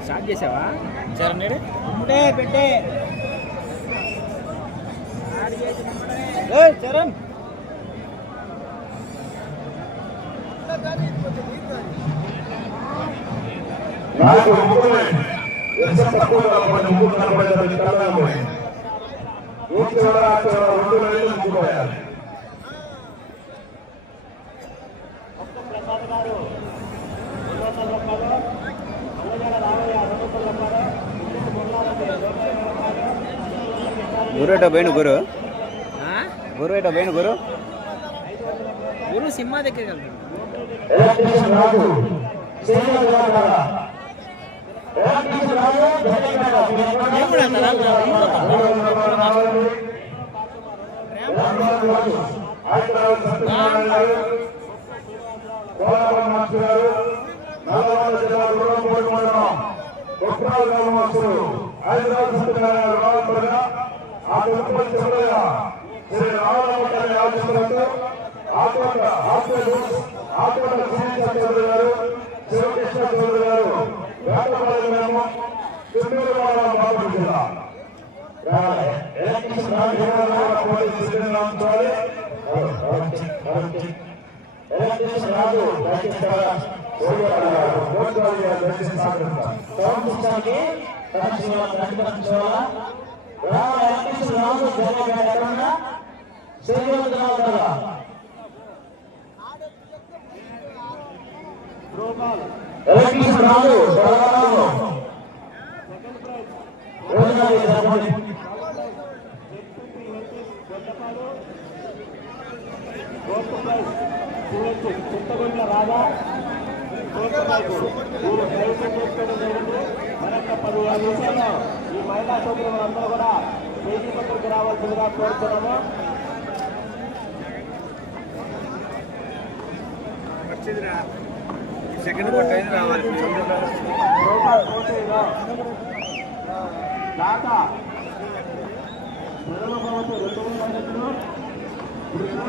Start చేసావా? చరణ్ నేడు పెట్టే. పెట్టే చరణ్! నాకు ముగ్గురే ఎంత తక్కువ ముగ్గురు రెండు నెలలు ముగ్గుపోయారు గురుట పోయిన గురు ఆ? గురు ఎట పోయిన గురు ఊరు సినిమా దగ్గరికి వెళ్తాడు ఎలక్ట్రీషియన్ రాజు శ్రీనివాస్ గారు కదా. ఎలక్ట్రీషియన్ రాజు ధన్యవాదాలు. నేను కూడా వెళ్తారా? నా ఊరు పోతాను. రామరాజు రాజు. హైదరాబాద్ సత్యనారాయణ గారు. గారు. నల్లగొండ జిల్లా గుర్రంపూడి మండలం కుట్రాల గ్రామ మాస్టరు. హైదరాబాద్ సత్యనారాయణ గారు రావాల్సిందిగా ఆ కుటుంబ చివరగా శ్రీ రామరామ గారి ఆశీస్సులతో ఆకోట ఆత్మీయులు ఆకోట శ్రీనివాస చౌదరి గారు శివకృష్ణ చౌదరి గారు వేటపాలెం గ్రామం చిత్తూరు మండలం బాపూర్ జిల్లా రావాలి. రాజు దయచేస్తారా? సూర్యపల్లి గారు, కోటిపల్లి గారు దయచేసి సహకరిస్తారు. సౌండ్ గారు. జరపండి. రాధా చేసుకోవడం జరిగింది నిమిషాల్లో మహిళా సోదరులందరూ కూడా పేజీ పక్కడికి రావాల్సిందిగా కోరుతున్నాము. సెకండ్ కొట్టేది రావాలి. పోటీలో దాత ప్రథమ భవతి రెండు వేల ఐదు వృషభ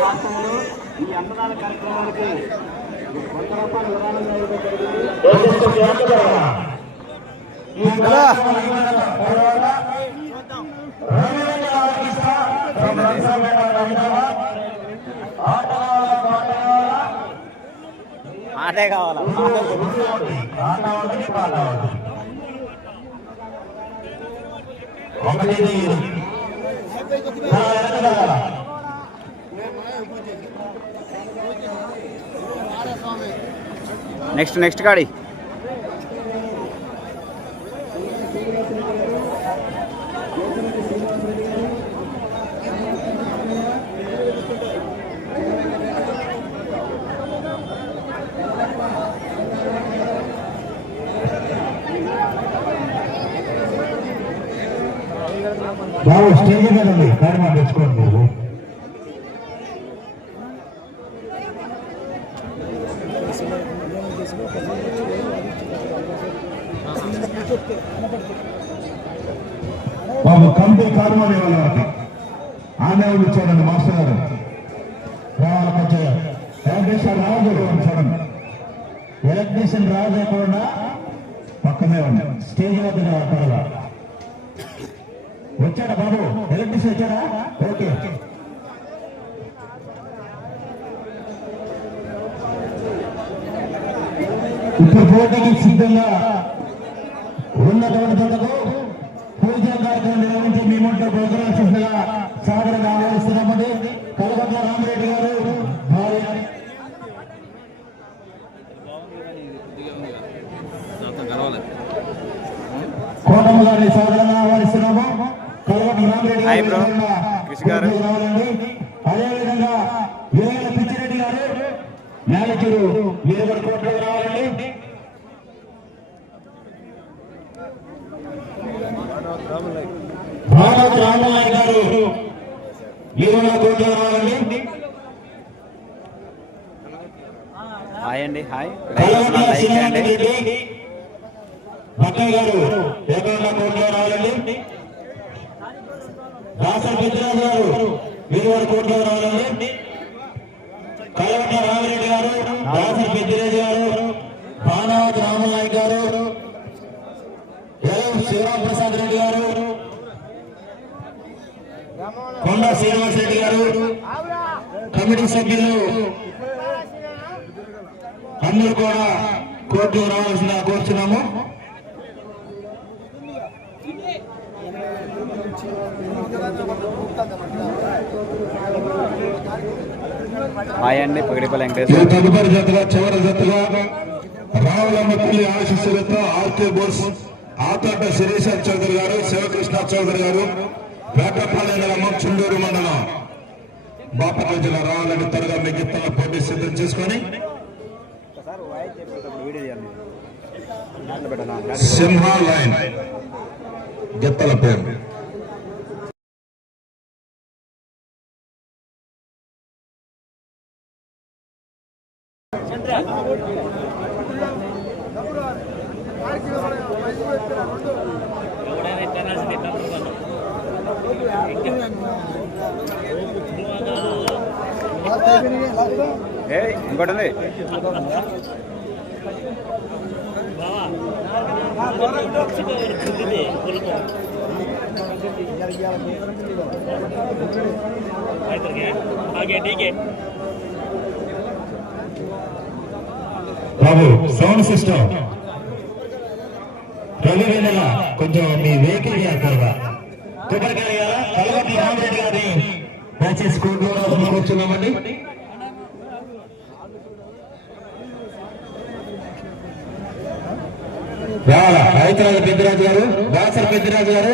వాస్తవంలో ఈ అన్నదాన కార్యక్రమానికి వంద రూపాయలు కావాలా నెక్స్ట్ కాడి బాబు స్టేజ్ మీద ఉంది కార్యక్రమం తెచ్చుకోండి మీరు బాబు కంపెనీ కార్యక్రమం ఇవ్వాలి ఆమె ఇచ్చాడండి మాస్టర్ గారు రావాలి కొంచెం ఎలక్ట్రీషియన్ రాజు చూడండి ఎలక్ట్రీషియన్ రాకుండా పక్కనే ఉంది. స్టేజ్ వద్ద త్వరగా. వచ్చాడా బాబు? ఎలక్ట్రిసిటీ వచ్చాడా? ఓకే. ఇప్పుడు పోటీకి సిద్ధంగా ఉన్నటువంటి పూజా కార్యక్రమం నిర్వహించి మీ ముందు ప్రోగ్రామ్ సాగరంగా ఆహ్వానిస్తున్నామండి కలగట్ల రామరెడ్డి గారు బ్రో కృషి గారు. అదేవిధంగా పిచ్చిరెడ్డి గారు మేనేజరు వీరగల కోట్లో రావాలండి. భారత్ రామనాయ్ గారు రావాలండి. హాయ్ అండి హాయ్ లైక్ చేయండి గారు ఏకన్నా కోట్లో రావాలండి పెద్దరాజు గారు రావాలండి కలవట రామిరెడ్డి గారు పెద్దిరెడ్డి గారు రామనాయక్ గారు ఎల్ ప్రసాద్ రెడ్డి గారు కొండ శ్రీనివాస్ రెడ్డి గారు కమిటీ సభ్యులు అందరూ కూడా కోర్టు రావాల్సిన కోరుచున్నాము. హాయ్ అండి పగడిపల్లి వెంకటేశ్వర తదుపరి జతగా చివరి జతగా రావులమ్మ ఆశీస్సులతో ఆర్కే బోస్ ఆతోట శిరీష చౌదరి గారు శివకృష్ణ చౌదరి గారు వేటపాలెం గ్రామం చుండూరు మండలం. బాపట్ల జిల్లా రావాలని త్వరగా మీ గిత్తల పోటీ సిద్ధం చేసుకొని సింహ లైన్ గిత్తల పేరు आगे ठीक है బాబు సౌండ్ సిస్టమ్ రవి వెన్నెల కొంచెం మీ వెహికల్ చేస్తారుగా కొబ్బరికాయ గారా కలవటి రామరెడ్డి గారి దయచేసి కోర్టులో కూర్చున్నామండి రావాలా హైదరాబాద్ పెద్దరాజు గారు దాసర్ పెద్దరాజు గారు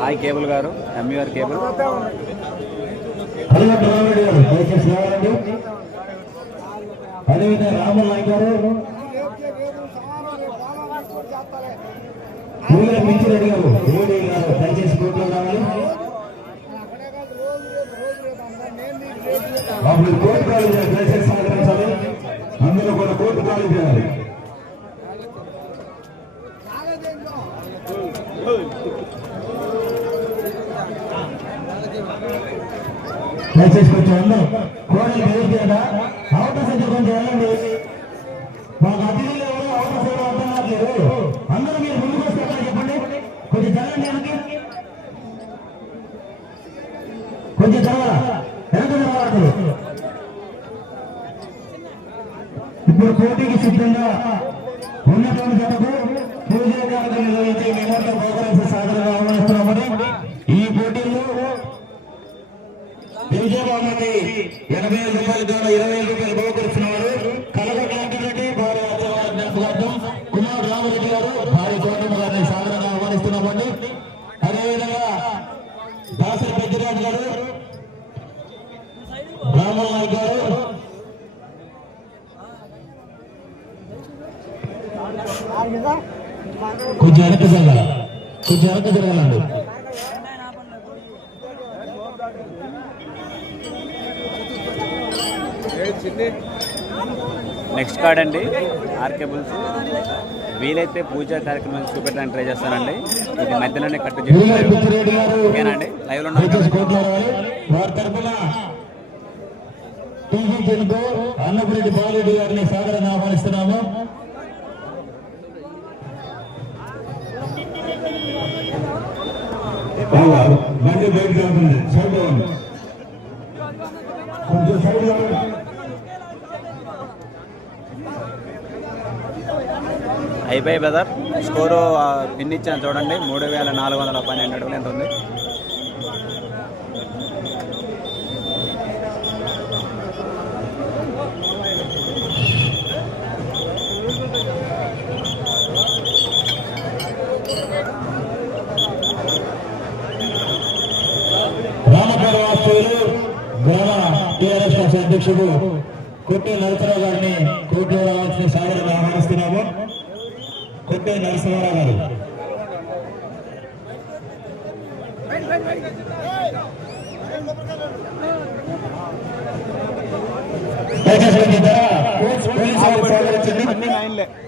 హాయ్ కేబుల్ గారు ఎంయూఆర్ కేబుల్. రామరెడ్డి గారు దయచేసి రావాలండి. అదేవిధంగా రామనాయ్ గారు. పూల మించిరెడ్డి గారు ఏడి గారు దయచేసి కోర్టులో రావాలి. బాబు కోర్టు ఖాళీ చేయాలి దయచేసి సహకరించాలి అందరూ కూడా కోర్టు ఖాళీ చేయాలి దయచేసి కొంచెం అందరూ కోడలు వెళ్తేదా అవత సంఖ్య కొంచెం వెళ్ళండి. మాకు అతిథులు ఎవరు? అవత సేవ అర్థం కావట్లేదు. అందరూ మీరు ముందుకు వస్తే చెప్పండి? కొంచెం జరగండి వెనక్కి కొంచెం జరగాల వెనక జరగాలి ఇప్పుడు పోటీకి సిద్ధంగా ఉన్నటువంటి జతకు పూజ కార్యక్రమం నిర్వహించి మేమంతా ప్రోగ్రామ్స్ సాధనగా ఆహ్వానిస్తున్నామని ఈ పోటీల్లో విజయబాబుకి ఎనభై ఐదు రూపాయల ద్వారా ఇరవై ఐదు రూపాయలు బహుకరిస్తున్నారు కలగ కాంతిరెడ్డి భార్య అత్తగారి జ్ఞాపకార్థం కుమార్ రామరెడ్డి గారు భార్య కోటమ్మ గారిని సాధారణంగా ఆహ్వానిస్తున్నామండి. అదేవిధంగా దాసరి పెద్దిరాజు గారు రామల్ నాయక్ గారు కొంచెం వెనక జరగాల కొంచెం వెనక జరగాలండి. నెక్స్ట్ కార్డ్ అండి. ఆర్కేబుల్స్ వీలైతే పూజా కార్యక్రమాలు చూపెట్టడానికి ట్రై చేస్తానండి. ఇది మధ్యలోనే కట్టు చేస్తారు ఓకేనండి లైవ్లో అన్నపురెడ్డి గారిని అయిపోయి బ్రదర్ స్కోరు ఆ, పిన్ ఇచ్చాను చూడండి మూడు వేల నాలుగు వందల పన్నెండు అడుగులు ఎంత ఉంది? అధ్యక్షుడు కొట్టే నరసరావు గారిని కోర్టులో రావాల్సిన సాగర్ ఆహ్వానిస్తున్నాము. కొట్టే నరసింహారావు గారు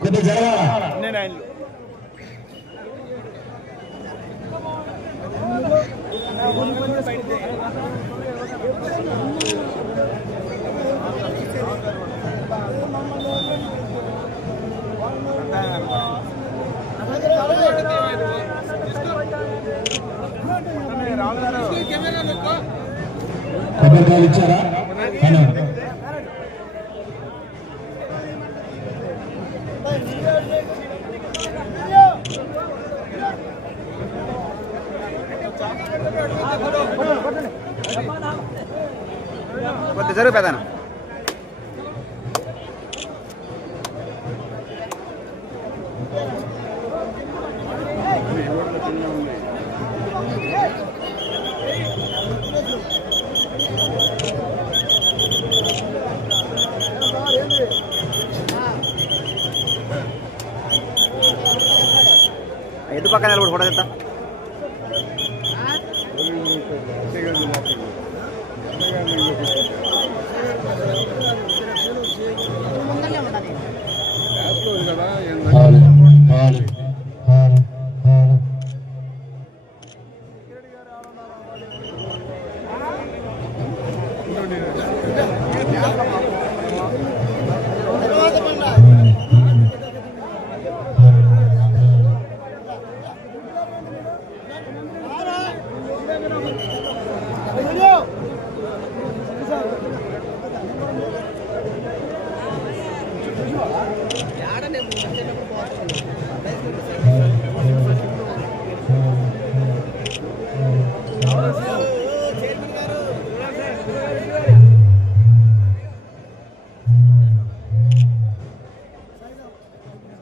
కొంచెం జరగాల. సహకరించండి. కొద్దిగా ఇచ్చారా అవును. జరుగు పెదాను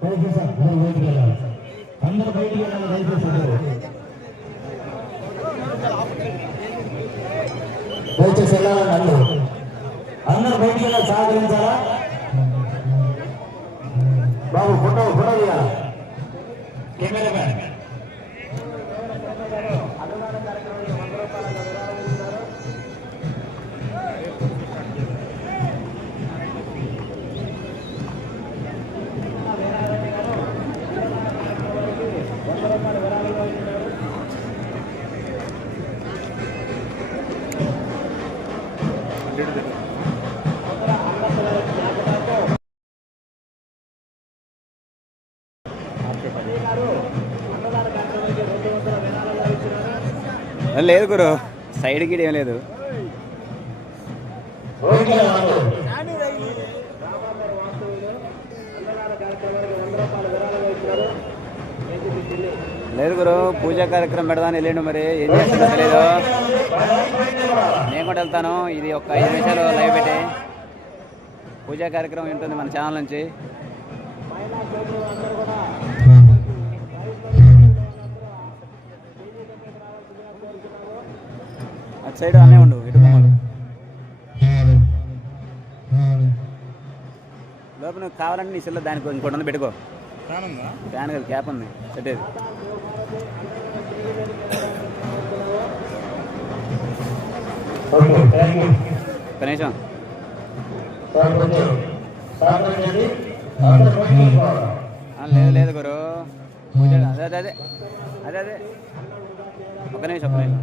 దయచేసి అందరూ బయటికి వెళ్ళాలి. అందరూ బయటికి వెళ్ళాలి దయచేసి అందరూ. దయచేసి వెళ్ళాలండి అందరూ అందరూ బయటికి వెళ్ళాలి సహకరించాలా బాబు ఫోటో ఫోటో తీయాలి కెమెరా మ్యాన్ లేదు గురు. సైడ్ గిడ్ ఏం లేదు. లేదు గురు పూజా కార్యక్రమం పెడదాని వెళ్ళిండు మరి. ఏం చేస్తుందో తెలియదు నేను కూడా వెళ్తాను. ఇది ఒక ఐదు నిమిషాలు లైవ్ పెట్టి. పూజా కార్యక్రమం ఉంటుంది మన ఛానల్ నుంచి. అటు సైడ్ అన్నీ ఉండు ఇటు లోపల నువ్వు కావాలంటే నీ సెల్లో దానికి ఇంకోటి ఉంది పెట్టుకో. ఫ్యాన్ కదా క్యాప్ ఉంది సెట్టేది లేదు లేదు గురు. అదే అదే అదే. అదే ఒక నిమిషం ఒక నిమిషం.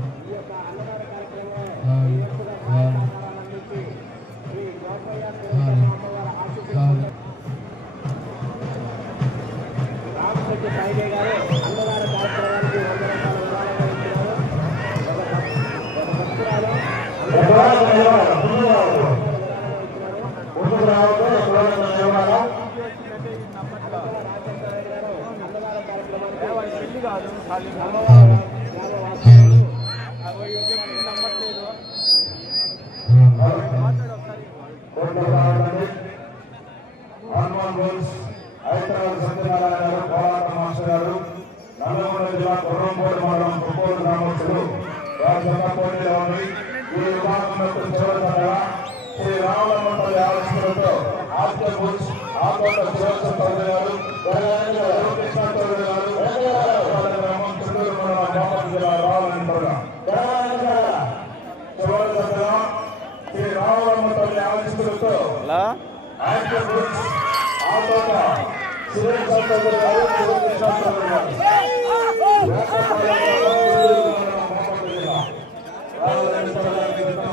Hallelujah. ఉంది ఈ విభాగంలో చివరిగా శ్రీ రామలమ్మపల్లి ఆవిష్కరణతో ఆస్య బుల్స్ ఆకోట శివస్వ చౌదరి గారు కృష్ణ చౌదరి గారు రాజపాలెం గ్రామం చిత్తూరు మండలం బాపట్ల జిల్లా రావాలని త్వరగా చివరి జతగా శ్రీ రామలమ్మపల్లి ఆవిష్కరణతో హలో ఆస్య బుల్స్ ఆకోట శివస్వ చౌదరి గారు శివకృష్ణ చౌదరి గారు రాజపాలెం గ్రామం చిత్తూరు మండలం బాపట్ల జిల్లా రావాలని త్వరగా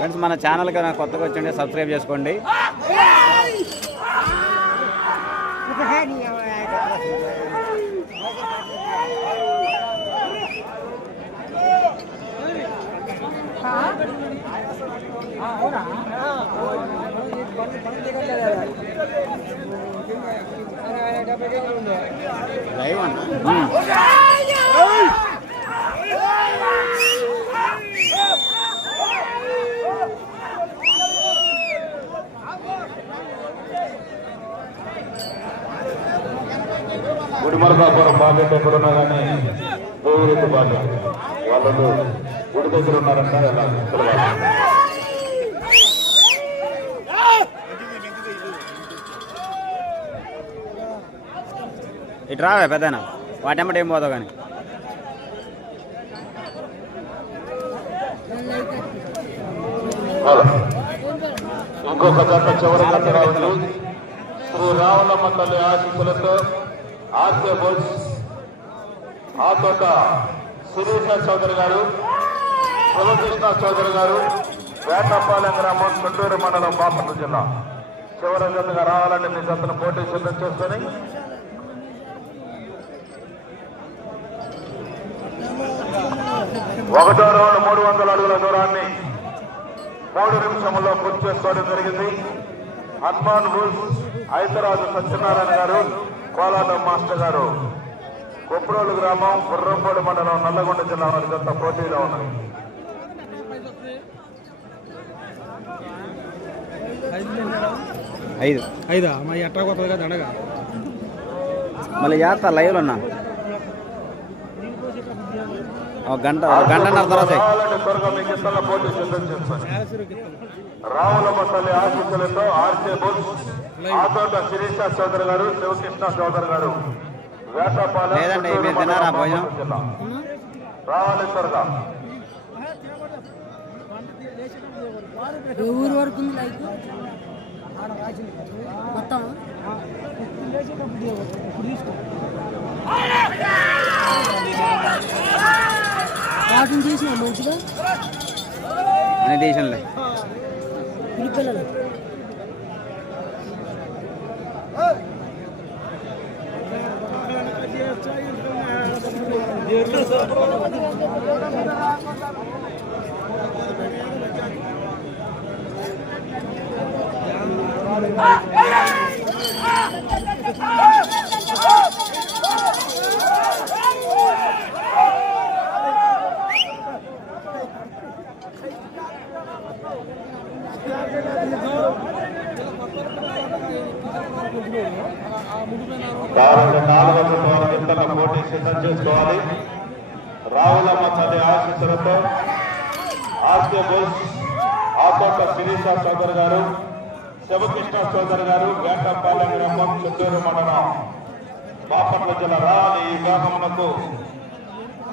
ఫ్రెండ్స్ మన ఛానల్ కన్నా కొత్తగా వచ్చిండే సబ్స్క్రైబ్ చేసుకోండి లైవ్ అన్న. బాధ్యత ఎక్కడున్నా కానీ గోవురెడ్డి బాధ్యత వాళ్ళు గుడి దగ్గర ఉన్నారంట ఇటు రావే పెద్దనా? వాటెంబటి ఏం పోతావు కానీ ఇంకొక జత చివరి జత రావచ్చు శ్రీ రావులమ్మ తల్లి ఆశీస్సులతో ఆర్కే బోల్స్ ఆ తోట చౌదరి గారు శివకృష్ణ చౌదరి గారు వేటపాలెం గ్రామం చుట్టూరు మండలం బాపట్ల జిల్లా. చివరి జతగా రావాలంటే మీ జతను పోటీ సిద్ధం చేసుకొని ఒకటో రౌండ్ మూడు వందల అడుగుల దూరాన్ని మూడు నిమిషంలో పూర్తి చేసుకోవడం జరిగింది. హన్మాన్ బుల్స్ ఐతరాజు సత్యనారాయణ గారు కోలాటం మాస్టర్ గారు. కొప్రోలు గ్రామం గుర్రంపూడి మండలం నల్లగొండ జిల్లా వారి జత పోటీలో ఉన్నాయి ఐదు. ఐదా? మా ఎట్లా కొత్తగా దండగా? మళ్ళీ చేస్తా లైవ్లో ఉన్నా. ఒక గంట గంటన్నర తర్వాత. రావులమ్మ తల్లి ఆశీస్సులతో ఆర్కే బుల్స్ ఆతోట శిరీష చౌదరి గారు శివకృష్ణ చౌదరి గారు. లేదండి, మీరు తినారా మండలం భోజనం? రావాలి త్వరగా ఊరు వరకు మొత్తం? వాటిని చేసిన మంచిగా? దేశంలో పిలిపిల్లలు కాబట్టి నాలుగవ ద్వారా పోటీ సిద్ధం చేసుకోవాలి. రావులమ్మ తల్లి ఆశీస్సులతో ఆర్కే బోస్ ఆకోట శిరీష సోదరు గారు శివకృష్ణ సోదరు గారు వేటపాలెం గ్రామం చిత్తూరు మండలం బాపట్ల జిల్లా రావాలి ఈ గ్రామములకు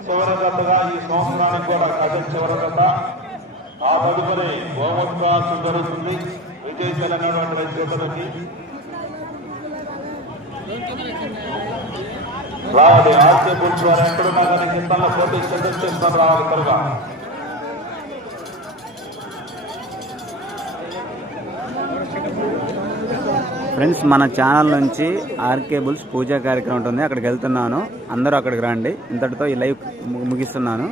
చివరి దత్తగా ఈ సంవత్సరానికి కూడా కథ చివరి దత్త ఆ తదుపరి హోమోత్సవాలు జరుగుతుంది. విజయశాల అనేటువంటి చేతులకి రావాలి. ఆర్కే బుల్స్ వారు ఎక్కడున్నా కానీ కింద పోటీ సిద్ధం చేసుకొని రావాలి త్వరగా. ఫ్రెండ్స్ మన ఛానల్ నుంచి ఆర్కే బుల్స్ పూజా కార్యక్రమం ఉంటుంది. అక్కడికి వెళ్తున్నాను. అందరూ అక్కడికి రండి. ఇంతటితో ఈ లైవ్ ముగిస్తున్నాను.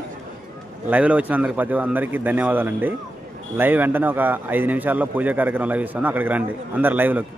లైవ్లో వచ్చిన అందరికి ప్రతి అందరికీ ధన్యవాదాలండి. లైవ్ వెంటనే ఒక ఐదు నిమిషాల్లో పూజా కార్యక్రమం లైవ్ ఇస్తాను అక్కడికి రండి. అందరు లైవ్లోకి.